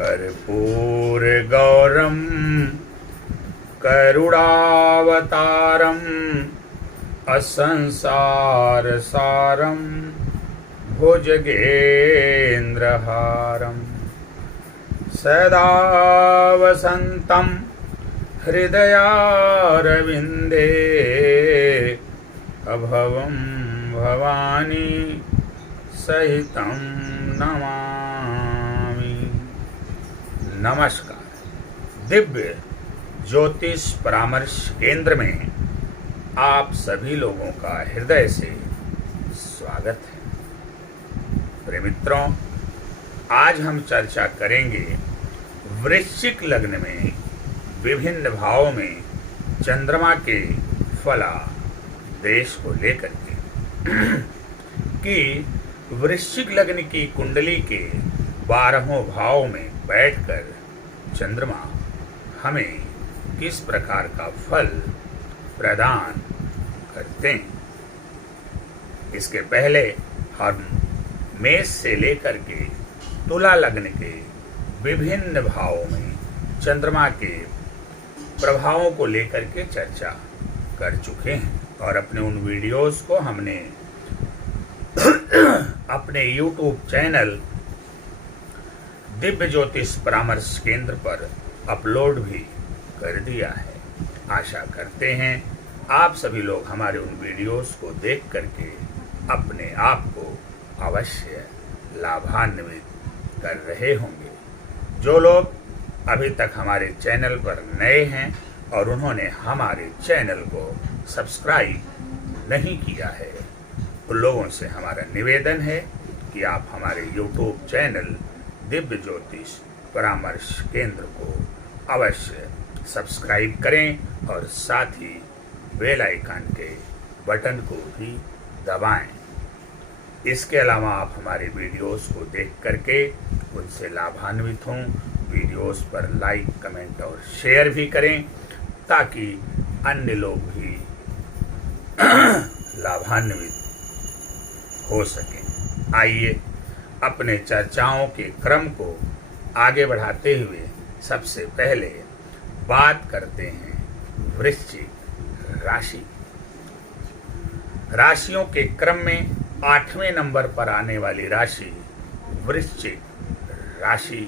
कर्पूरगौरं करुणावतारम् असंसारसारं भुजगेन्द्रहारं सदा वसन्तं हृदयारविन्दे अभवं भवानी सहितं नमामि। नमस्कार। दिव्य ज्योतिष परामर्श केंद्र में आप सभी लोगों का हृदय से स्वागत है। प्रिय मित्रों, आज हम चर्चा करेंगे वृश्चिक लग्न में विभिन्न भावों में चंद्रमा के फलादेश को लेकर के कि वृश्चिक लग्न की कुंडली के 12 भाव में बैठकर चंद्रमा हमें किस प्रकार का फल प्रदान करते हैं। इसके पहले हम मेष से लेकर के तुला लग्न के विभिन्न भावों में चंद्रमा के प्रभावों को लेकर के चर्चा कर चुके हैं और अपने उन वीडियोस को हमने अपने YouTube चैनल दिव्य ज्योतिष परामर्श केंद्र पर अपलोड भी कर दिया है। आशा करते हैं आप सभी लोग हमारे उन वीडियोस को देख करके अपने आप को अवश्य लाभान्वित कर रहे होंगे। जो लोग अभी तक हमारे चैनल पर नए हैं और उन्होंने हमारे चैनल को सब्सक्राइब नहीं किया है, उन लोगों से हमारा निवेदन है कि आप हमारे YouTube चैनल दिव्य ज्योतिष परामर्श केंद्र को अवश्य सब्सक्राइब करें और साथ ही बेल आइकन के बटन को भी दबाएं। इसके अलावा आप हमारे वीडियोस को देख करके उनसे लाभान्वित हों। वीडियोस पर लाइक, कमेंट और शेयर भी करें ताकि अन्य लोग भी लाभान्वित हो सकें। आइए अपने चर्चाओं के क्रम को आगे बढ़ाते हुए सबसे पहले बात करते हैं वृश्चिक राशि। राशियों के क्रम में 8वें नंबर पर आने वाली राशि वृश्चिक राशि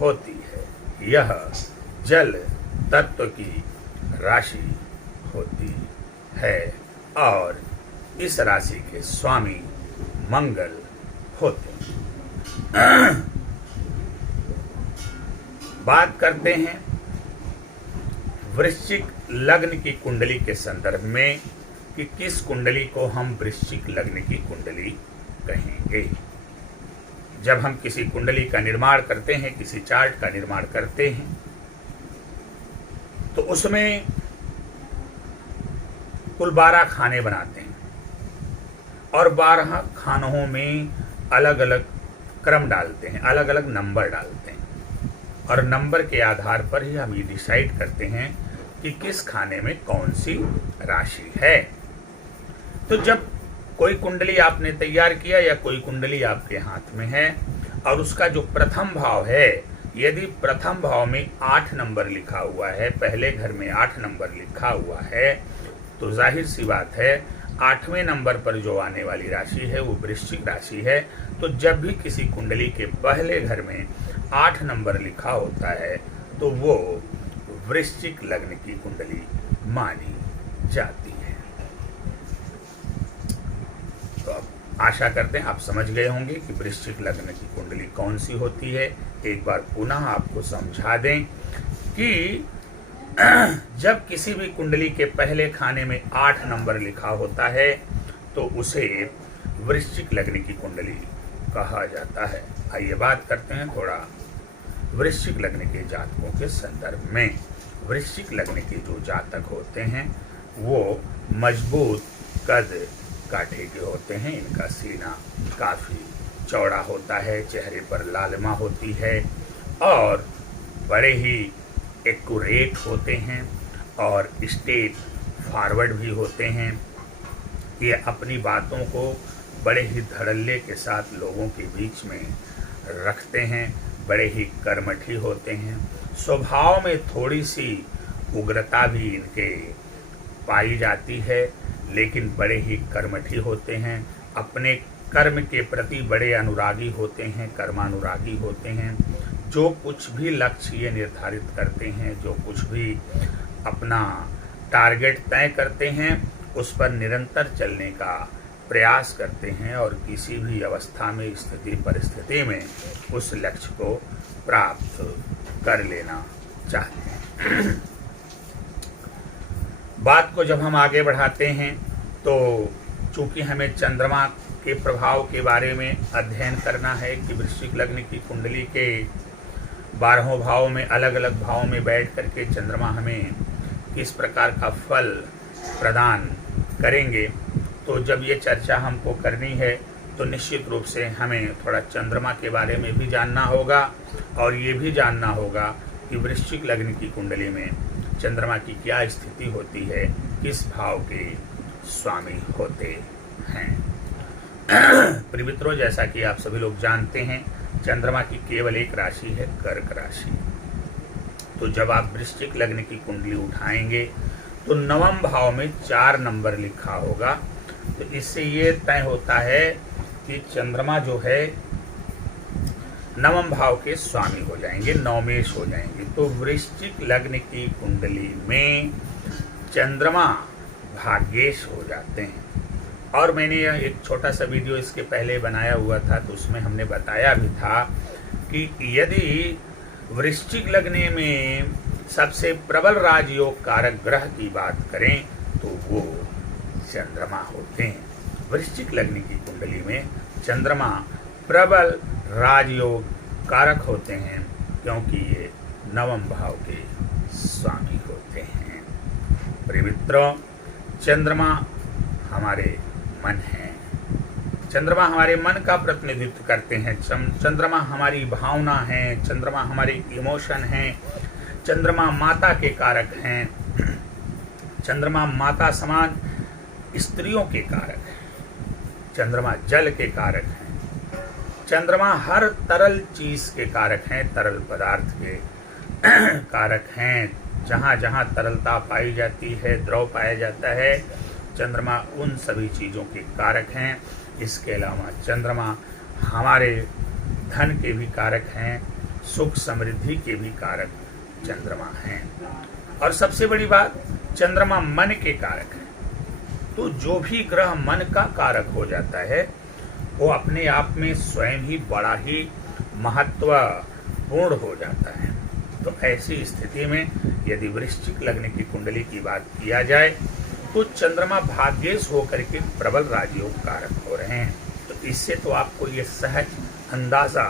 होती है। यह जल तत्व की राशि होती है और इस राशि के स्वामी मंगल होते हैं। बात करते हैं वृश्चिक लग्न की कुंडली के संदर्भ में कि किस कुंडली को हम वृश्चिक लग्न की कुंडली कहेंगे। जब हम किसी कुंडली का निर्माण करते हैं, किसी चार्ट का निर्माण करते हैं, तो उसमें कुल 12 खाने बनाते हैं और 12 खानों में अलग अलग क्रम डालते हैं, अलग अलग नंबर डालते हैं और नंबर के आधार पर ही हम ये डिसाइड करते हैं कि किस खाने में कौन सी राशि है। तो जब कोई कुंडली आपने तैयार किया या कोई कुंडली आपके हाथ में है और उसका जो प्रथम भाव है, यदि प्रथम भाव में 8 नंबर लिखा हुआ है, पहले घर में 8 नंबर लिखा हुआ है, तो जाहिर सी बात है 8वें नंबर पर जो आने वाली राशि है वो वृश्चिक राशि है। तो जब भी किसी कुंडली के पहले घर में 8 नंबर लिखा होता है तो वो वृश्चिक लग्न की कुंडली मानी जाती है। तो अब आशा करते हैं आप समझ गए होंगे कि वृश्चिक लग्न की कुंडली कौन सी होती है। एक बार पुनः आपको समझा दें कि जब किसी भी कुंडली के पहले खाने में 8 नंबर लिखा होता है तो उसे वृश्चिक लग्न की कुंडली कहा जाता है। आइए बात करते हैं थोड़ा वृश्चिक लग्न के जातकों के संदर्भ में। वृश्चिक लग्न के जो जातक होते हैं वो मजबूत कद काठे के होते हैं। इनका सीना काफ़ी चौड़ा होता है, चेहरे पर लालिमा होती है और बड़े ही एक्यूरेट होते हैं और स्टेट फॉरवर्ड भी होते हैं। ये अपनी बातों को बड़े ही धड़ल्ले के साथ लोगों के बीच में रखते हैं बड़े ही कर्मठी होते हैं। स्वभाव में थोड़ी सी उग्रता भी इनके पाई जाती है, लेकिन बड़े ही कर्मठी होते हैं। अपने कर्म के प्रति बड़े अनुरागी होते हैं, कर्मानुरागी होते हैं। जो कुछ भी लक्ष्य ये निर्धारित करते हैं, जो कुछ भी अपना टारगेट तय करते हैं, उस पर निरंतर चलने का प्रयास करते हैं और किसी भी अवस्था में, स्थिति परिस्थिति में उस लक्ष्य को प्राप्त कर लेना चाहते हैं। बात को जब हम आगे बढ़ाते हैं तो चूंकि हमें चंद्रमा के प्रभाव के बारे में अध्ययन करना है कि वृश्चिक लग्न की कुंडली के 12 भाव में, अलग अलग भाव में बैठ करके चंद्रमा हमें किस प्रकार का फल प्रदान करेंगे, तो जब ये चर्चा हमको करनी है तो निश्चित रूप से हमें थोड़ा चंद्रमा के बारे में भी जानना होगा और ये भी जानना होगा कि वृश्चिक लग्न की कुंडली में चंद्रमा की क्या स्थिति होती है, किस भाव के स्वामी होते हैं। प्रिय मित्रों, जैसा कि आप सभी लोग जानते हैं, चंद्रमा की केवल एक राशि है कर्क राशि। तो जब आप वृश्चिक लग्न की कुंडली उठाएंगे तो 9वें भाव में 4 नंबर लिखा होगा। तो इससे ये तय होता है कि चंद्रमा जो है 9वें भाव के स्वामी हो जाएंगे, नवमेश हो जाएंगे। तो वृश्चिक लग्न की कुंडली में चंद्रमा भाग्येश हो जाते हैं। और मैंने एक छोटा सा वीडियो इसके पहले बनाया हुआ था, तो उसमें हमने बताया भी था कि यदि वृश्चिक लग्न में सबसे प्रबल राजयोग कारक ग्रह की बात करें तो वो चंद्रमा होते हैं। वृश्चिक लग्न की कुंडली में चंद्रमा प्रबल राजयोग कारक होते हैं, क्योंकि ये 9वें भाव के स्वामी होते हैं। प्रिय मित्रों, चंद्रमा हमारे मन है, चंद्रमा हमारे मन का प्रतिनिधित्व करते हैं। चंद्रमा हमारी भावना है, चंद्रमा हमारे इमोशन हैं, चंद्रमा माता के कारक हैं, चंद्रमा माता समान स्त्रियों के कारक हैं, चंद्रमा जल के कारक हैं, चंद्रमा हर तरल चीज के कारक हैं, तरल पदार्थ के कारक हैं। जहाँ जहाँ तरलता पाई जाती है, द्रव पाया जाता है, चंद्रमा उन सभी चीज़ों के कारक हैं। इसके अलावा चंद्रमा हमारे धन के भी कारक हैं, सुख समृद्धि के भी कारक चंद्रमा हैं। और सबसे बड़ी बात, चंद्रमा मन के कारक है। तो जो भी ग्रह मन का कारक हो जाता है वो अपने आप में स्वयं ही बड़ा ही महत्वपूर्ण हो जाता है। तो ऐसी स्थिति में यदि वृश्चिक लग्न की कुंडली की बात किया जाए तो चंद्रमा भाग्येश होकर के प्रबल राजयोग कारक हो रहे हैं। तो इससे तो आपको ये सहज अंदाजा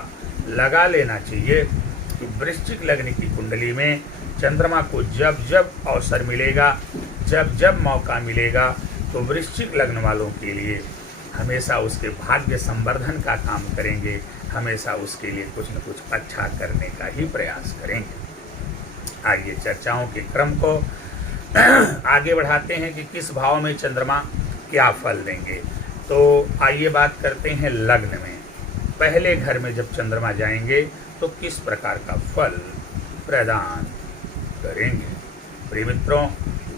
लगा लेना चाहिए कि वृश्चिक लग्न की कुंडली में चंद्रमा को जब जब अवसर मिलेगा, जब जब मौका मिलेगा, तो वृश्चिक लग्न वालों के लिए हमेशा उसके भाग्य संवर्धन का काम करेंगे, हमेशा उसके लिए कुछ न कुछ अच्छा करने का ही प्रयास करेंगे। आइए चर्चाओं के क्रम को आगे बढ़ाते हैं कि किस भाव में चंद्रमा क्या फल देंगे। तो आइए बात करते हैं लग्न में। पहले घर में जब चंद्रमा जाएंगे तो किस प्रकार का फल प्रदान करेंगे। प्रिय मित्रों,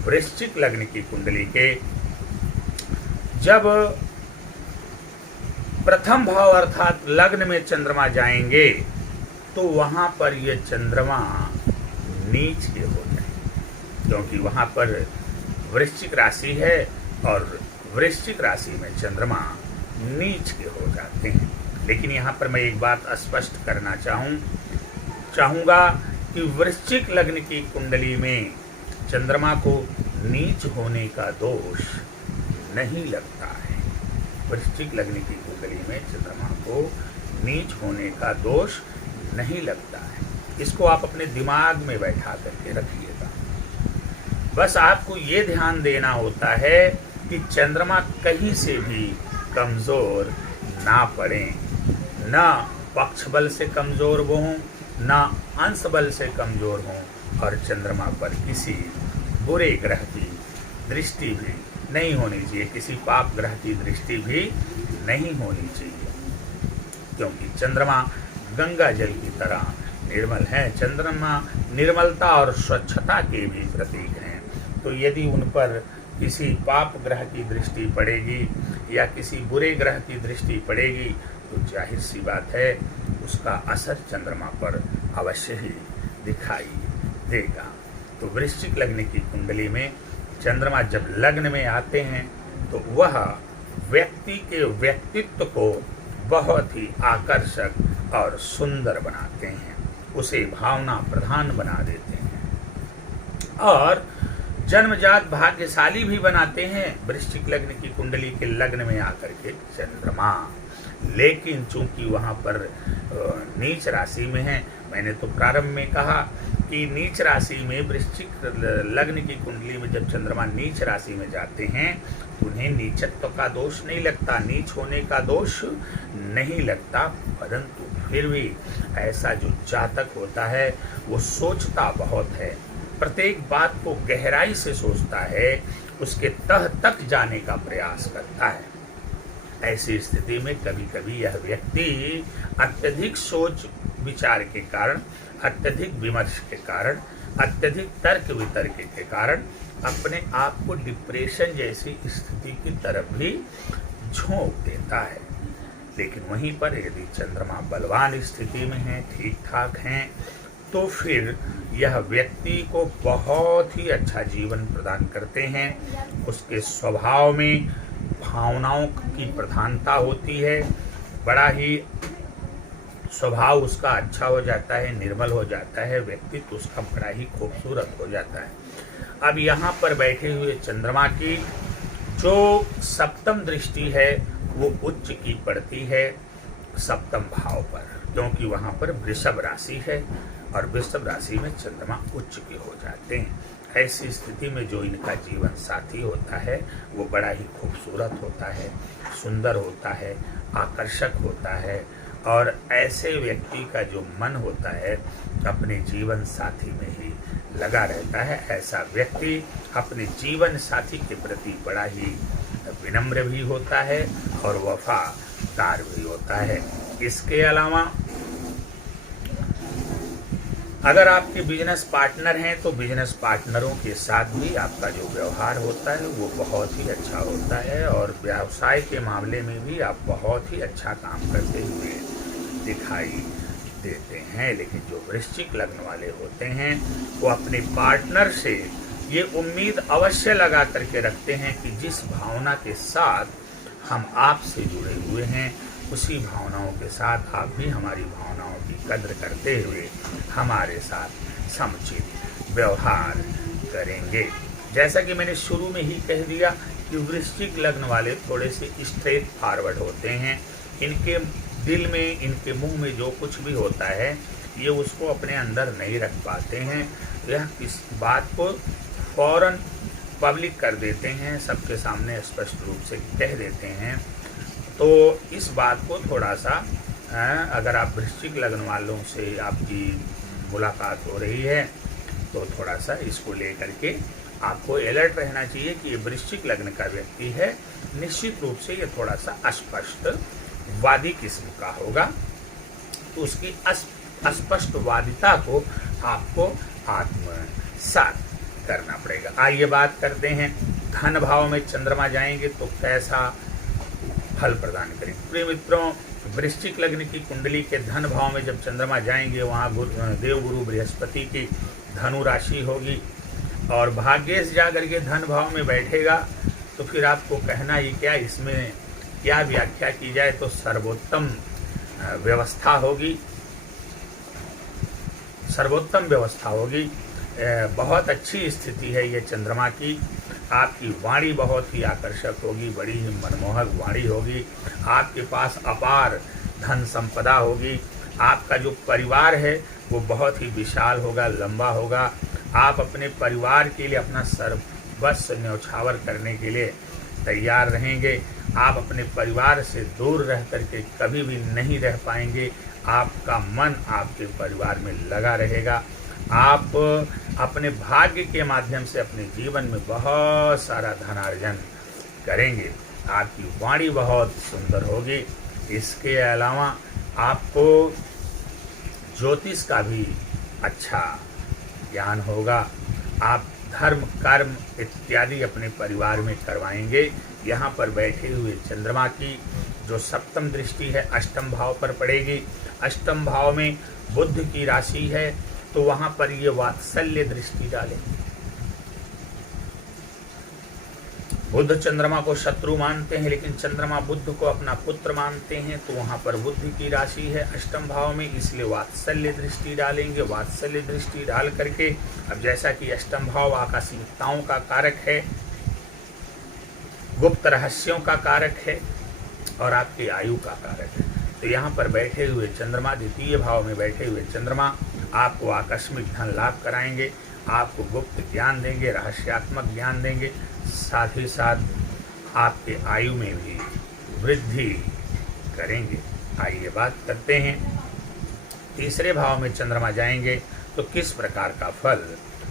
वृश्चिक लग्न की कुंडली के जब प्रथम भाव अर्थात लग्न में चंद्रमा जाएंगे तो वहां पर ये चंद्रमा नीच के हो जाएंगे, क्योंकि वहां पर वृश्चिक राशि है और वृश्चिक राशि में चंद्रमा नीच के हो जाते हैं। लेकिन यहाँ पर मैं एक बात स्पष्ट करना चाहूँगा कि वृश्चिक लग्न की कुंडली में चंद्रमा को नीच होने का दोष नहीं लगता है। वृश्चिक लग्न की कुंडली में चंद्रमा को नीच होने का दोष नहीं लगता है। इसको आप अपने दिमाग में बैठा करके रखिएगा। बस आपको ये ध्यान देना होता है कि चंद्रमा कहीं से भी कमज़ोर ना पड़े, ना पक्ष बल से कमज़ोर वो हों, ना अंश बल से कमज़ोर हों, और चंद्रमा पर किसी बुरे ग्रह की दृष्टि भी नहीं होनी चाहिए, किसी पाप ग्रह की दृष्टि भी नहीं होनी चाहिए, क्योंकि चंद्रमा गंगा जल की तरह निर्मल हैं। चंद्रमा निर्मलता और स्वच्छता के भी प्रतीक हैं। तो यदि उन पर किसी पाप ग्रह की दृष्टि पड़ेगी या किसी बुरे ग्रह की दृष्टि पड़ेगी तो जाहिर सी बात है उसका असर चंद्रमा पर अवश्य ही दिखाई देगा। तो वृश्चिक लग्न की कुंडली में चंद्रमा जब लग्न में आते हैं तो वह व्यक्ति के व्यक्तित्व को बहुत ही आकर्षक और सुंदर बनाते हैं, उसे भावना प्रधान बना देते हैं और जन्मजात भाग्यशाली भी बनाते हैं वृश्चिक लग्न की कुंडली के लग्न में आकर के चंद्रमा। लेकिन चूंकि वहां पर नीच राशि में है, मैंने तो प्रारंभ में कहा कि नीच राशि में वृश्चिक लग्न की कुंडली में जब चंद्रमा नीच राशि में जाते हैं तो उन्हें नीचत्व का दोष नहीं लगता, नीच होने का दोष नहीं लगता, परंतु फिर भी ऐसा जो जातक होता है वो सोचता बहुत है, प्रत्येक बात को गहराई से सोचता है, उसके तह तक जाने का प्रयास करता है। ऐसी स्थिति में कभी कभी यह व्यक्ति अत्यधिक सोच विचार के कारण, अत्यधिक विमर्श के कारण, अत्यधिक तर्क वितर्क के कारण अपने आप को डिप्रेशन जैसी स्थिति की तरफ भी झोंक देता है। लेकिन वहीं पर यदि चंद्रमा बलवान स्थिति में है, ठीक ठाक हैं, तो फिर यह व्यक्ति को बहुत ही अच्छा जीवन प्रदान करते हैं। उसके स्वभाव में भावनाओं की प्रधानता होती है, बड़ा ही स्वभाव उसका अच्छा हो जाता है, निर्मल हो जाता है, व्यक्तित्व उसका बड़ा ही खूबसूरत हो जाता है। अब यहाँ पर बैठे हुए चंद्रमा की जो सप्तम दृष्टि है वो उच्च की पड़ती है सप्तम भाव पर, क्योंकि वहाँ पर वृषभ राशि है और वृषभ राशि में चंद्रमा उच्च के हो जाते हैं। ऐसी स्थिति में जो इनका जीवन साथी होता है वो बड़ा ही खूबसूरत होता है, सुंदर होता है, आकर्षक होता है और ऐसे व्यक्ति का जो मन होता है अपने जीवन साथी में ही लगा रहता है। ऐसा व्यक्ति अपने जीवन साथी के प्रति बड़ा ही विनम्र भी होता है और वफादार भी होता है। इसके अलावा अगर आपके बिजनेस पार्टनर हैं तो बिजनेस पार्टनरों के साथ भी आपका जो व्यवहार होता है वो बहुत ही अच्छा होता है और व्यवसाय के मामले में भी आप बहुत ही अच्छा काम करते हुए दिखाई देते हैं। लेकिन जो वृश्चिक लग्न वाले होते हैं वो अपने पार्टनर से ये उम्मीद अवश्य लगा करके रखते हैं कि जिस भावना के साथ हम आपसे जुड़े हुए हैं उसी भावनाओं के साथ आप भी हमारी भावनाओं की कद्र करते हुए हमारे साथ समुचित व्यवहार करेंगे। जैसा कि मैंने शुरू में ही कह दिया कि वृश्चिक लग्न वाले थोड़े से स्ट्रेट फॉरवर्ड होते हैं। इनके दिल में, इनके मुंह में जो कुछ भी होता है ये उसको अपने अंदर नहीं रख पाते हैं। यह इस बात को फौरन पब्लिक कर देते हैं, सबके सामने स्पष्ट रूप से कह देते हैं। तो इस बात को थोड़ा सा अगर आप वृश्चिक लग्न वालों से आपकी मुलाकात हो रही है तो थोड़ा सा इसको लेकर के आपको अलर्ट रहना चाहिए कि ये वृश्चिक लग्न का व्यक्ति है। निश्चित रूप से ये थोड़ा सा अस्पष्टवादी किस्म का होगा, तो उसकी अस्पष्टवादिता को आपको आत्मसात करना पड़ेगा। आइए बात करते हैं धन भाव में चंद्रमा जाएंगे तो कैसा फल प्रदान करेंगे। प्रिय मित्रों, वृश्चिक लग्न की कुंडली के धन भाव में जब चंद्रमा जाएंगे वहाँ देवगुरु बृहस्पति की धनु राशि होगी और भाग्येश जाकर के धन भाव में बैठेगा तो फिर आपको कहना ही क्या, इसमें क्या व्याख्या की जाए तो सर्वोत्तम व्यवस्था होगी, सर्वोत्तम व्यवस्था होगी। बहुत अच्छी स्थिति है ये चंद्रमा की। आपकी वाणी बहुत ही आकर्षक होगी, बड़ी ही मनमोहक वाणी होगी। आपके पास अपार धन संपदा होगी। आपका जो परिवार है वो बहुत ही विशाल होगा, लंबा होगा। आप अपने परिवार के लिए अपना सर्वस्व न्यौछावर करने के लिए तैयार रहेंगे। आप अपने परिवार से दूर रह करके कभी भी नहीं रह पाएंगे। आपका मन आपके परिवार में लगा रहेगा। आप अपने भाग्य के माध्यम से अपने जीवन में बहुत सारा धनार्जन करेंगे। आपकी वाणी बहुत सुंदर होगी। इसके अलावा आपको ज्योतिष का भी अच्छा ज्ञान होगा। आप धर्म कर्म इत्यादि अपने परिवार में करवाएंगे। यहाँ पर बैठे हुए चंद्रमा की जो सप्तम दृष्टि है अष्टम भाव पर पड़ेगी। अष्टम भाव में बुध की राशि है, तो वहाँ पर ये वात्सल्य दृष्टि डालेंगे। बुध चंद्रमा को शत्रु मानते हैं, लेकिन चंद्रमा बुध को अपना पुत्र मानते हैं, तो वहाँ पर बुध की राशि है अष्टम भाव में, इसलिए वात्सल्य दृष्टि डालेंगे। वात्सल्य दृष्टि डाल करके, अब जैसा कि अष्टम भाव आकस्मिकताओं का कारक है, गुप्त रहस्यों का कारक है और आपकी आयु का कारक है, तो यहाँ पर बैठे हुए चंद्रमा, द्वितीय भाव में बैठे हुए चंद्रमा आपको आकस्मिक धन लाभ कराएंगे, आपको गुप्त ज्ञान देंगे, रहस्यात्मक ज्ञान देंगे, साथ ही साथ आपके आयु में भी वृद्धि करेंगे। आइए बात करते हैं, तीसरे भाव में चंद्रमा जाएंगे तो किस प्रकार का फल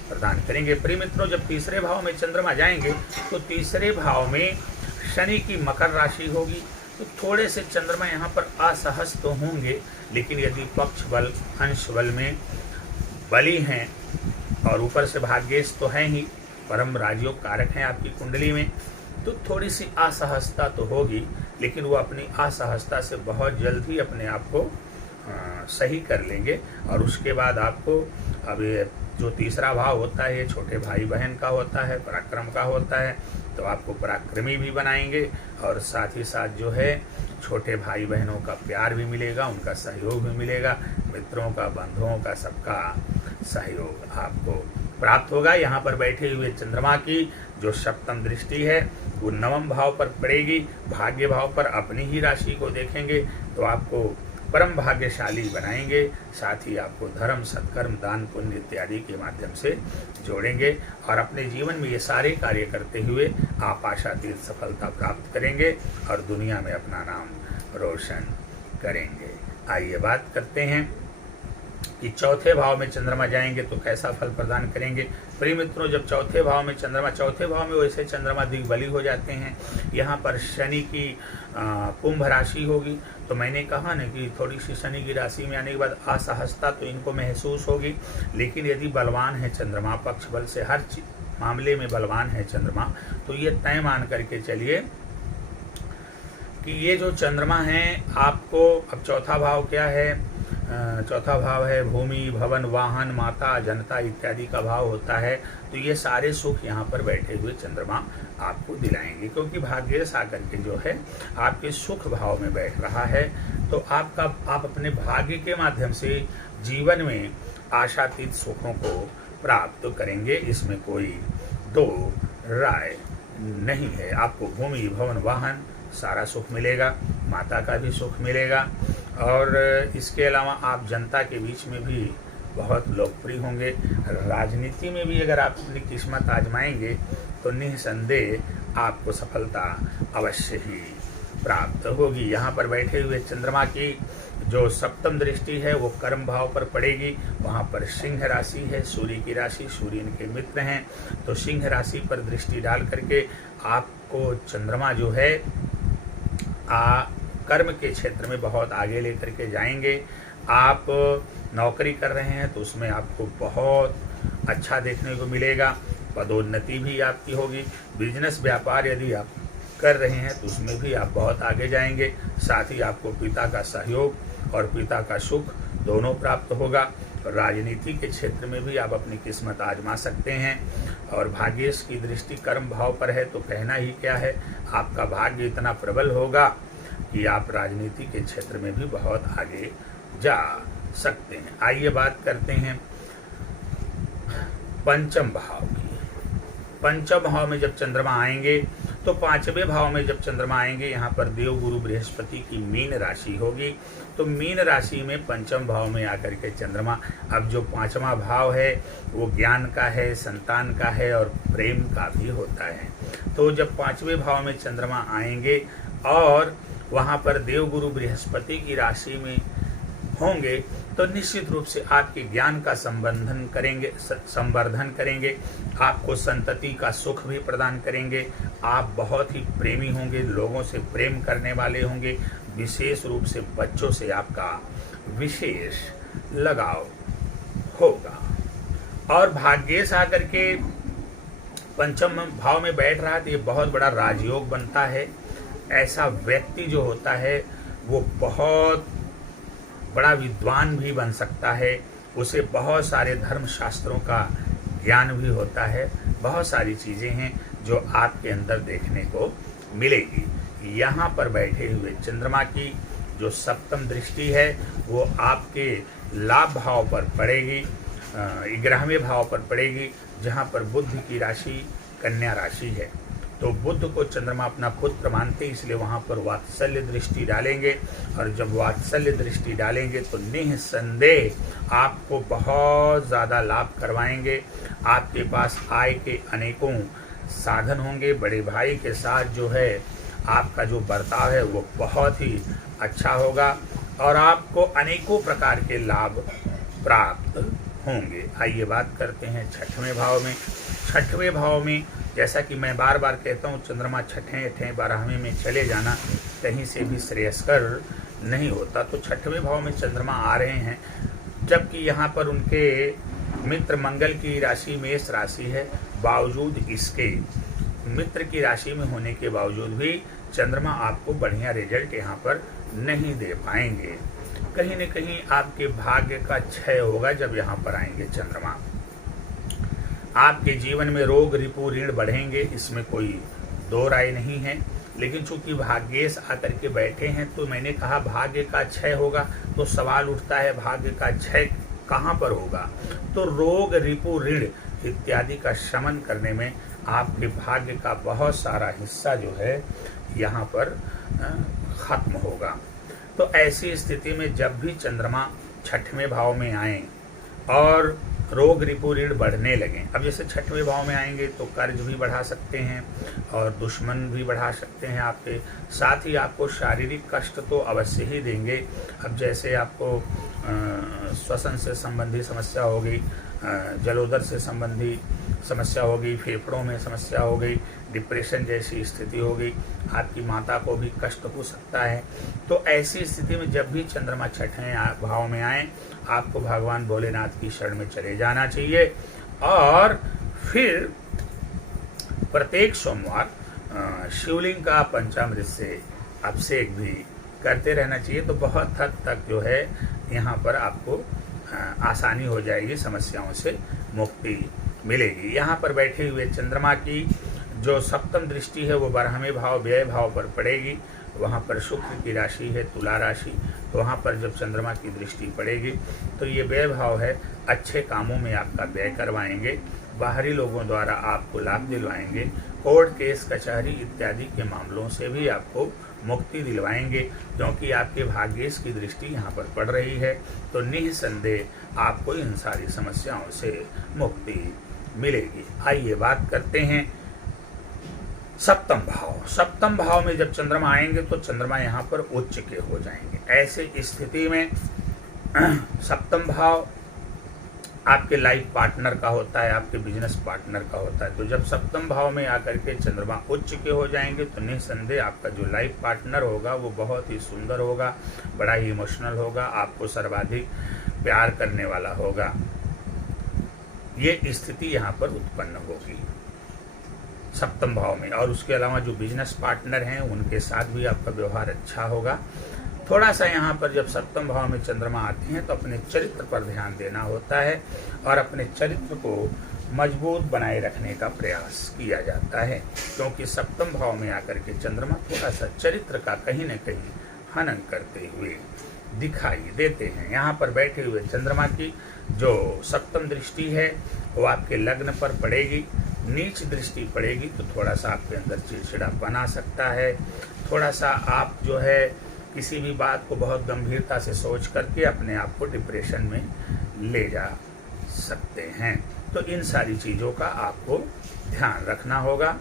प्रदान करेंगे। प्रिय मित्रों, जब तीसरे भाव में चंद्रमा जाएंगे तो तीसरे भाव में शनि की मकर राशि होगी, तो थोड़े से चंद्रमा यहाँ पर असहज तो होंगे, लेकिन यदि पक्ष बल अंश बल में बली हैं और ऊपर से भाग्येश तो है ही, परम राजयोग कारक हैं आपकी कुंडली में, तो थोड़ी सी असहजता तो होगी, लेकिन वो अपनी असहजता से बहुत जल्द ही अपने आप को सही कर लेंगे। और उसके बाद आपको, अब ये जो तीसरा भाव होता है ये छोटे भाई बहन का होता है, पराक्रम का होता है, तो आपको पराक्रमी भी बनाएंगे और साथ ही साथ जो है छोटे भाई बहनों का प्यार भी मिलेगा, उनका सहयोग भी मिलेगा, मित्रों का, बंधुओं का, सबका सहयोग आपको प्राप्त होगा। यहाँ पर बैठे हुए चंद्रमा की जो सप्तम दृष्टि है वो नवम भाव पर पड़ेगी, भाग्य भाव पर अपनी ही राशि को देखेंगे, तो आपको परम भाग्यशाली बनाएंगे, साथ ही आपको धर्म, सत्कर्म, दान, पुण्य इत्यादि के माध्यम से जोड़ेंगे और अपने जीवन में ये सारे कार्य करते हुए आप आशातीत सफलता प्राप्त करेंगे और दुनिया में अपना नाम रोशन करेंगे। आइए बात करते हैं कि चौथे भाव में चंद्रमा जाएंगे तो कैसा फल प्रदान करेंगे। प्रिय मित्रों, जब चौथे भाव में चंद्रमा, चौथे भाव में वैसे चंद्रमा दिग्बली हो जाते हैं, यहाँ पर शनि की कुंभ राशि होगी, तो मैंने कहा ना कि थोड़ी सी शनि की राशि में आने के बाद असहजता तो इनको महसूस होगी, लेकिन यदि बलवान है चंद्रमा, पक्ष बल से हर मामले में बलवान है चंद्रमा, तो ये तय मान करके चलिए कि ये जो चंद्रमा है आपको, अब चौथा भाव क्या है, चौथा भाव है भूमि, भवन, वाहन, माता, जनता इत्यादि का भाव होता है, तो ये सारे सुख यहाँ पर बैठे हुए चंद्रमा आपको दिलाएंगे, क्योंकि भाग्येश आकर के जो है आपके सुख भाव में बैठ रहा है, तो आप अपने भाग्य के माध्यम से जीवन में आशातीत सुखों को प्राप्त करेंगे, इसमें कोई दो राय नहीं है। आपको भूमि, भवन, वाहन सारा सुख मिलेगा, माता का भी सुख मिलेगा और इसके अलावा आप जनता के बीच में भी बहुत लोकप्रिय होंगे। राजनीति में भी अगर आप अपनी किस्मत आजमाएंगे तो निसंदेह आपको सफलता अवश्य ही प्राप्त होगी। यहाँ पर बैठे हुए चंद्रमा की जो सप्तम दृष्टि है वो कर्म भाव पर पड़ेगी, वहाँ पर सिंह राशि है, सूर्य की राशि, सूर्य इनके मित्र हैं, तो सिंह राशि पर दृष्टि डाल करके आपको चंद्रमा जो है कर्म के क्षेत्र में बहुत आगे लेकर के जाएंगे। आप नौकरी कर रहे हैं तो उसमें आपको बहुत अच्छा देखने को मिलेगा, पदोन्नति भी आपकी होगी। बिजनेस व्यापार यदि आप कर रहे हैं तो उसमें भी आप बहुत आगे जाएंगे, साथ ही आपको पिता का सहयोग और पिता का सुख दोनों प्राप्त होगा। राजनीति के क्षेत्र में भी आप अपनी किस्मत आजमा सकते हैं और भाग्येश की दृष्टि कर्म भाव पर है, तो कहना ही क्या है, आपका भाग्य इतना प्रबल होगा कि आप राजनीति के क्षेत्र में भी बहुत आगे जा सकते हैं। आइए बात करते हैं पंचम भाव की। पंचम भाव में जब चंद्रमा आएंगे तो पांचवें भाव में जब चंद्रमा आएंगे, यहाँ पर देव गुरु बृहस्पति की मीन राशि होगी, तो मीन राशि में पंचम भाव में आकर के चंद्रमा, अब जो पांचवा भाव है वो ज्ञान का है, संतान का है और प्रेम का भी होता है। तो जब पांचवें भाव में चंद्रमा आएंगे और वहाँ पर देव गुरु बृहस्पति की राशि में होंगे तो निश्चित रूप से आपके ज्ञान का संवर्धन करेंगे, आपको संतति का सुख भी प्रदान करेंगे, आप बहुत ही प्रेमी होंगे, लोगों से प्रेम करने वाले होंगे, विशेष रूप से बच्चों से आपका विशेष लगाव होगा। और भाग्येश आकर के पंचम भाव में बैठ रहा है तो ये बहुत बड़ा राजयोग बनता है। ऐसा व्यक्ति जो होता है वो बहुत बड़ा विद्वान भी बन सकता है, उसे बहुत सारे धर्म शास्त्रों का ज्ञान भी होता है। बहुत सारी चीज़ें हैं जो आपके अंदर देखने को मिलेगी। यहाँ पर बैठे हुए चंद्रमा की जो सप्तम दृष्टि है वो आपके लाभ भाव पर पड़ेगी, 11वें भाव पर पड़ेगी, जहाँ पर बुध की राशि कन्या राशि है। तो बुध को चंद्रमा अपना पुत्र मानते, इसलिए वहाँ पर वात्सल्य दृष्टि डालेंगे। और जब वात्सल्य दृष्टि डालेंगे तो निःसंदेह आपको बहुत ज़्यादा लाभ करवाएंगे। आपके पास आय के अनेकों साधन होंगे। बड़े भाई के साथ जो है आपका जो बर्ताव है वो बहुत ही अच्छा होगा और आपको अनेकों प्रकार के लाभ प्राप्त होंगे। आइए बात करते हैं छठवें भाव में। छठवें भाव में जैसा कि मैं बार बार कहता हूँ, चंद्रमा छठें 8वें 12वें में चले जाना कहीं से भी श्रेयस्कर नहीं होता। तो छठवें भाव में चंद्रमा आ रहे हैं, जबकि यहाँ पर उनके मित्र मंगल की राशि मेष राशि है। बावजूद इसके मित्र की राशि में होने के बावजूद भी चंद्रमा आपको बढ़िया रिजल्ट यहाँ पर नहीं दे पाएंगे। कहीं न कहीं आपके भाग्य का क्षय होगा जब यहाँ पर आएंगे चंद्रमा। आपके जीवन में रोग रिपु ऋण बढ़ेंगे, इसमें कोई दो राय नहीं है। लेकिन चूंकि भाग्येश आकर के बैठे हैं तो मैंने कहा भाग्य का क्षय होगा, तो सवाल उठता है भाग्य का क्षय कहाँ पर होगा। तो रोग रिपु ऋण इत्यादि का शमन करने में आपके भाग्य का बहुत सारा हिस्सा जो है यहाँ पर खत्म होगा। तो ऐसी स्थिति में जब भी चंद्रमा छठवें भाव में आए और रोग रिपु ऋण बढ़ने लगें, अब जैसे छठवें भाव में आएंगे तो कर्ज भी बढ़ा सकते हैं और दुश्मन भी बढ़ा सकते हैं आपके साथ ही। आपको शारीरिक कष्ट तो अवश्य ही देंगे। अब जैसे आपको श्वसन से संबंधी समस्या हो गई, जलोदर से संबंधी समस्या हो गई, फेफड़ों में समस्या हो गई, डिप्रेशन जैसी स्थिति हो गई, आपकी माता को भी कष्ट हो सकता है। तो ऐसी स्थिति में जब भी चंद्रमा छठें भाव में आए, आपको भगवान भोलेनाथ की शरण में चले जाना चाहिए और फिर प्रत्येक सोमवार शिवलिंग का पंचामृत से अभिषेक भी करते रहना चाहिए। तो बहुत हद तक जो है यहाँ पर आपको आसानी हो जाएगी, समस्याओं से मुक्ति मिलेगी। यहाँ पर बैठे हुए चंद्रमा की जो सप्तम दृष्टि है वो 12वें भाव व्यय भाव पर पड़ेगी। वहाँ पर शुक्र की राशि है तुला राशि, तो वहाँ पर जब चंद्रमा की दृष्टि पड़ेगी तो ये व्यय भाव है, अच्छे कामों में आपका व्यय करवाएंगे, बाहरी लोगों द्वारा आपको लाभ दिलवाएंगे, कोर्ट केस कचहरी इत्यादि के मामलों से भी आपको मुक्ति दिलवाएंगे, क्योंकि आपके भाग्येश की दृष्टि यहाँ पर पड़ रही है। तो निःसंदेह आपको इन सारी समस्याओं से मुक्ति मिलेगी। आइए बात करते हैं सप्तम भाव। सप्तम भाव में जब चंद्रमा आएंगे तो चंद्रमा यहाँ पर उच्च के हो जाएंगे। ऐसे स्थिति में सप्तम भाव आपके लाइफ पार्टनर का होता है, आपके बिजनेस पार्टनर का होता है। तो जब सप्तम भाव में आकर के चंद्रमा उच्च के हो जाएंगे तो निःसंदेह आपका जो लाइफ पार्टनर होगा वो बहुत ही सुंदर होगा, बड़ा ही इमोशनल होगा, आपको सर्वाधिक प्यार करने वाला होगा। ये स्थिति यहाँ पर उत्पन्न होगी सप्तम भाव में। और उसके अलावा जो बिजनेस पार्टनर हैं उनके साथ भी आपका व्यवहार अच्छा होगा। थोड़ा सा यहाँ पर जब सप्तम भाव में चंद्रमा आते हैं तो अपने चरित्र पर ध्यान देना होता है और अपने चरित्र को मजबूत बनाए रखने का प्रयास किया जाता है, क्योंकि सप्तम भाव में आकर के चंद्रमा थोड़ा सा चरित्र का कहीं न कहीं हनन करते हुए दिखाई देते हैं। यहाँ पर बैठे हुए चंद्रमा की जो सप्तम दृष्टि है वो आपके लग्न पर पड़ेगी। नीच दृष्टि पड़ेगी तो थोड़ा सा आपके अंदर चिड़चिड़ापन आ सकता है, थोड़ा सा आप जो है किसी भी बात को बहुत गंभीरता से सोच करके अपने आप को डिप्रेशन में ले जा सकते हैं। तो इन सारी चीज़ों का आपको ध्यान रखना होगा।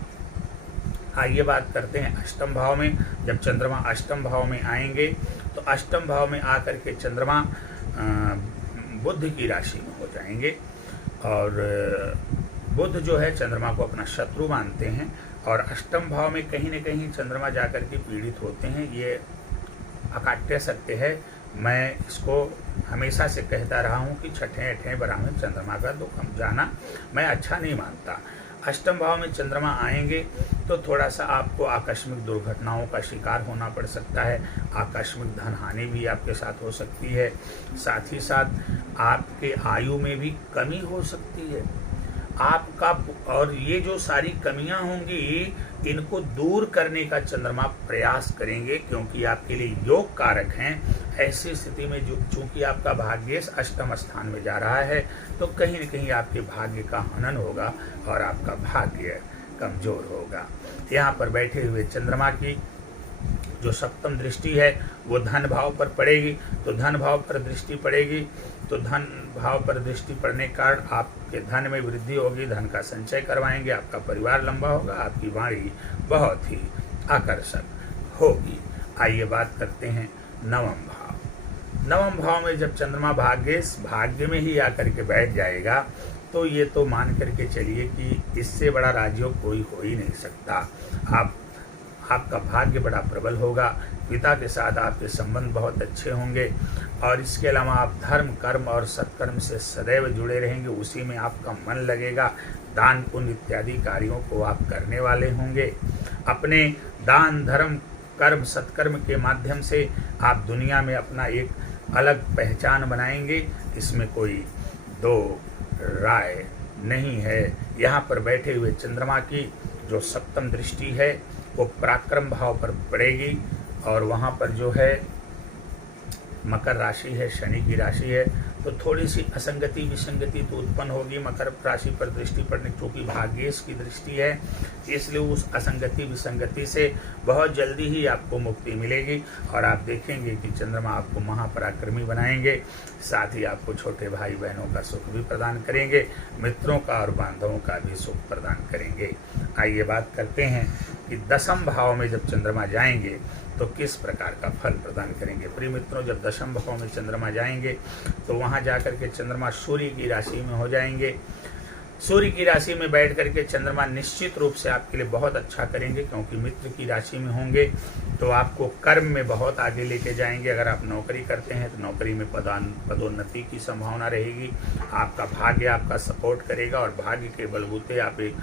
आइए बात करते हैं अष्टम भाव में। जब चंद्रमा अष्टम भाव में आएंगे तो अष्टम भाव में आकर के चंद्रमा बुध की राशि में हो जाएंगे और बुध जो है चंद्रमा को अपना शत्रु मानते हैं और अष्टम भाव में कहीं न कहीं चंद्रमा जाकर के पीड़ित होते हैं। ये अकाट्य सत्य है मैं इसको हमेशा से कहता रहा हूँ कि छठे अठे बराह में चंद्रमा का जाना मैं अच्छा नहीं मानता। अष्टम भाव में चंद्रमा आएंगे तो थोड़ा सा आपको आकस्मिक दुर्घटनाओं का शिकार होना पड़ सकता है, आकस्मिक धन हानि भी आपके साथ हो सकती है, साथ ही साथ आपके आयु में भी कमी हो सकती है आपका। और ये जो सारी कमियां होंगी इनको दूर करने का चंद्रमा प्रयास करेंगे, क्योंकि आपके लिए योग कारक हैं। ऐसी स्थिति में जो चूंकि आपका भाग्येश अष्टम स्थान में जा रहा है तो कहीं न कहीं आपके भाग्य का हनन होगा और आपका भाग्य कमजोर होगा। यहाँ पर बैठे हुए चंद्रमा की जो सप्तम दृष्टि है वो धन भाव पर पड़ेगी, तो धन भाव पर दृष्टि पड़ेगी तो धन भाव पर दृष्टि पड़ने के कारण आपके धन में वृद्धि होगी, धन का संचय करवाएंगे, आपका परिवार लंबा होगा, आपकी वाणी बहुत ही आकर्षक होगी। आइए बात करते हैं नवम भाव। नवम भाव में जब चंद्रमा भाग्य में ही आकर के बैठ जाएगा तो ये तो मान करके चलिए कि इससे बड़ा राजयोग कोई हो ही नहीं सकता। आपका भाग्य बड़ा प्रबल होगा, पिता के साथ आपके संबंध बहुत अच्छे होंगे और इसके अलावा आप धर्म कर्म और सत्कर्म से सदैव जुड़े रहेंगे, उसी में आपका मन लगेगा। दान पुण्य इत्यादि कार्यों को आप करने वाले होंगे। अपने दान धर्म कर्म सत्कर्म के माध्यम से आप दुनिया में अपना एक अलग पहचान बनाएंगे, इसमें कोई दो राय नहीं है। यहाँ पर बैठे हुए चंद्रमा की जो सप्तम दृष्टि है वो पराक्रम भाव पर पड़ेगी और वहाँ पर जो है मकर राशि है, शनि की राशि है, तो थोड़ी सी असंगति विसंगति तो उत्पन्न होगी मकर राशि पर दृष्टि पड़ने, क्योंकि भाग्येश की दृष्टि है, इसलिए उस असंगति विसंगति से बहुत जल्दी ही आपको मुक्ति मिलेगी और आप देखेंगे कि चंद्रमा आपको महापराक्रमी बनाएंगे, साथ ही आपको छोटे भाई बहनों का सुख भी प्रदान करेंगे, मित्रों का और बांधवों का भी सुख प्रदान करेंगे। आइए बात करते हैं कि दशम भाव में जब चंद्रमा जाएंगे तो किस प्रकार का फल प्रदान करेंगे। प्रिय मित्रों, जब दशम भाव में चंद्रमा जाएंगे तो वहां जाकर के चंद्रमा सूर्य की राशि में हो जाएंगे। सूर्य की राशि में बैठ करके चंद्रमा निश्चित रूप से आपके लिए बहुत अच्छा करेंगे, क्योंकि मित्र की राशि में होंगे तो आपको कर्म में बहुत आगे लेके जाएंगे। अगर आप नौकरी करते हैं तो नौकरी में पदोन्नति की संभावना रहेगी, आपका भाग्य आपका सपोर्ट करेगा और भाग्य के बलबूते आप एक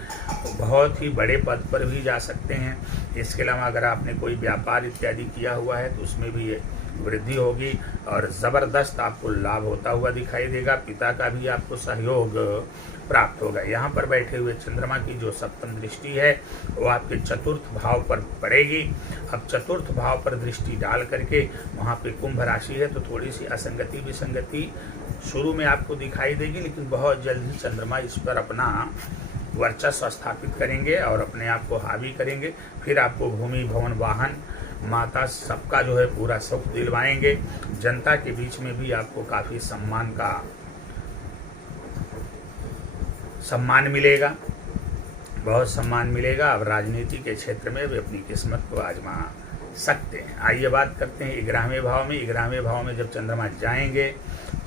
बहुत ही बड़े पद पर भी जा सकते हैं। इसके अलावा अगर आपने कोई व्यापार इत्यादि किया हुआ है तो उसमें भी वृद्धि होगी और ज़बरदस्त आपको लाभ होता हुआ दिखाई देगा, पिता का भी आपको सहयोग प्राप्त होगा। यहाँ पर बैठे हुए चंद्रमा की जो सप्तम दृष्टि है वो आपके चतुर्थ भाव पर पड़ेगी। अब चतुर्थ भाव पर दृष्टि डाल करके वहाँ पे कुंभ राशि है तो थोड़ी सी असंगति विसंगति शुरू में आपको दिखाई देगी, लेकिन बहुत जल्द ही चंद्रमा इस पर अपना वर्चस्व स्थापित करेंगे और अपने आप को हावी करेंगे। फिर आपको भूमि भवन वाहन माता सबका जो है पूरा सुख दिलवाएंगे। जनता के बीच में भी आपको काफ़ी सम्मान मिलेगा, बहुत सम्मान मिलेगा। अब राजनीति के क्षेत्र में भी अपनी किस्मत को आजमा सकते हैं। आइए बात करते हैं 11वें भाव में। 11वें भाव में जब चंद्रमा जाएंगे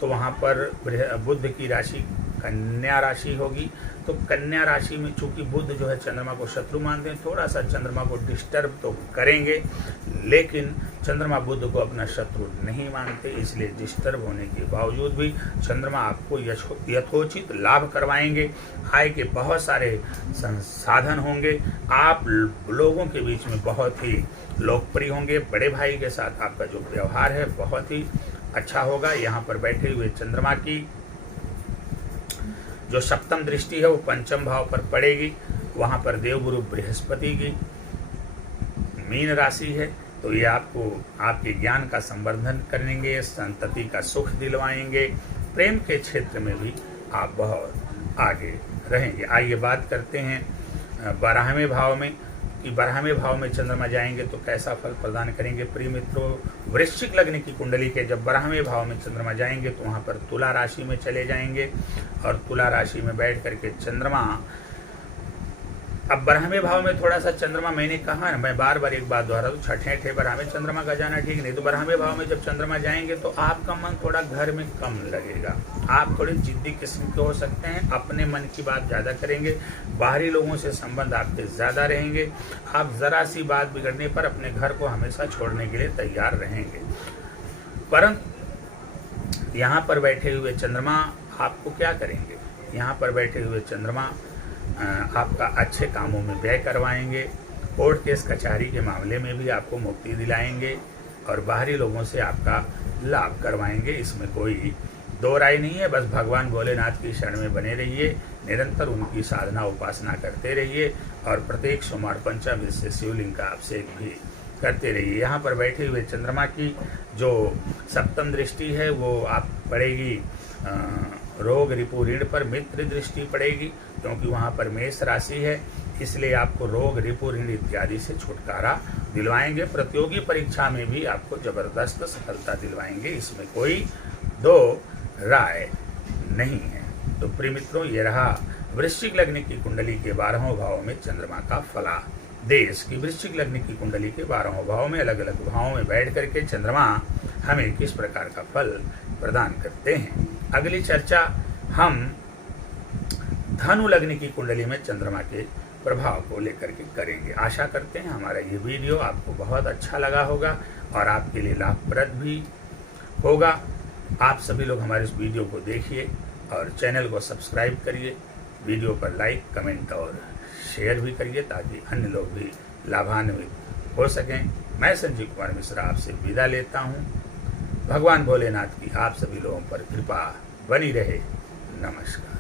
तो वहाँ पर बुध की राशि कन्या राशि होगी, तो कन्या राशि में चूंकि बुध जो है चंद्रमा को शत्रु मानते हैं, थोड़ा सा चंद्रमा को डिस्टर्ब तो करेंगे, लेकिन चंद्रमा बुध को अपना शत्रु नहीं मानते, इसलिए डिस्टर्ब होने के बावजूद भी चंद्रमा आपको यथोचित लाभ करवाएंगे। आय के बहुत सारे संसाधन होंगे, आप लोगों के बीच में बहुत ही लोकप्रिय होंगे। बड़े भाई के साथ आपका जो व्यवहार है बहुत ही अच्छा होगा। यहाँ पर बैठे हुए चंद्रमा की जो सप्तम दृष्टि है वो पंचम भाव पर पड़ेगी, वहाँ पर देवगुरु बृहस्पति की मीन राशि है, तो ये आपको आपके ज्ञान का संवर्धन करेंगे, संतति का सुख दिलवाएंगे, प्रेम के क्षेत्र में भी आप बहुत आगे रहेंगे। आइए बात करते हैं 12वें भाव में कि 12वें भाव में चंद्रमा जाएंगे तो कैसा फल प्रदान करेंगे। प्रिय मित्रों, वृश्चिक लग्न की कुंडली के जब 12वें भाव में चंद्रमा जाएंगे तो वहाँ पर तुला राशि में चले जाएंगे और तुला राशि में बैठ करके चंद्रमा अब 12वें भाव में थोड़ा सा चंद्रमा, मैंने कहा ना, मैं बार बार एक बात दोहरा दूं, छठे 12वें चंद्रमा का जाना ठीक नहीं, तो 12वें भाव में जब चंद्रमा जाएंगे तो आपका मन थोड़ा घर में कम लगेगा, आप थोड़े जिद्दी किस्म के हो सकते हैं, अपने मन की बात ज़्यादा करेंगे, बाहरी लोगों से संबंध आपके ज़्यादा रहेंगे, आप ज़रा सी बात बिगड़ने पर अपने घर को हमेशा छोड़ने के लिए तैयार रहेंगे। परंतु यहाँ पर बैठे हुए चंद्रमा आपको क्या करेंगे? यहाँ पर बैठे हुए चंद्रमा आपका अच्छे कामों में व्यय करवाएंगे, कोर्ट केस कचहरी के मामले में भी आपको मुक्ति दिलाएंगे और बाहरी लोगों से आपका लाभ करवाएंगे। इसमें कोई दो राय नहीं है। बस भगवान भोलेनाथ की शरण में बने रहिए, निरंतर उनकी साधना उपासना करते रहिए और प्रत्येक सोमवार पंचामृत से शिवलिंग का अभिषेक भी करते रहिए। यहाँ पर बैठे हुए चंद्रमा की जो सप्तम दृष्टि है वो आप पड़ेगी रोग रिपु ऋण पर, मित्र दृष्टि पड़ेगी क्योंकि वहाँ पर मेष राशि है, इसलिए आपको रोग रिपु ऋण इत्यादि से छुटकारा दिलवाएंगे। प्रतियोगी परीक्षा में भी आपको जबरदस्त सफलता दिलवाएंगे, इसमें कोई दो राय नहीं है। तो प्रिय मित्रों, ये रहा वृश्चिक लग्न की कुंडली के 12वें भाव में चंद्रमा का फला देश की वृश्चिक लग्न की कुंडली के 12वें भाव में अलग अलग भावों में बैठ करके चंद्रमा हमें किस प्रकार का फल प्रदान करते हैं। अगली चर्चा हम धनु लग्न की कुंडली में चंद्रमा के प्रभाव को लेकर के करेंगे। आशा करते हैं हमारा ये वीडियो आपको बहुत अच्छा लगा होगा और आपके लिए लाभप्रद भी होगा। आप सभी लोग हमारे इस वीडियो को देखिए और चैनल को सब्सक्राइब करिए, वीडियो पर लाइक, कमेंट और शेयर भी करिए ताकि अन्य लोग भी लाभान्वित हो सकें। मैं संजीव कुमार मिश्रा आपसे विदा लेता हूँ। भगवान भोलेनाथ की आप सभी लोगों पर कृपा बनी रहे। नमस्कार।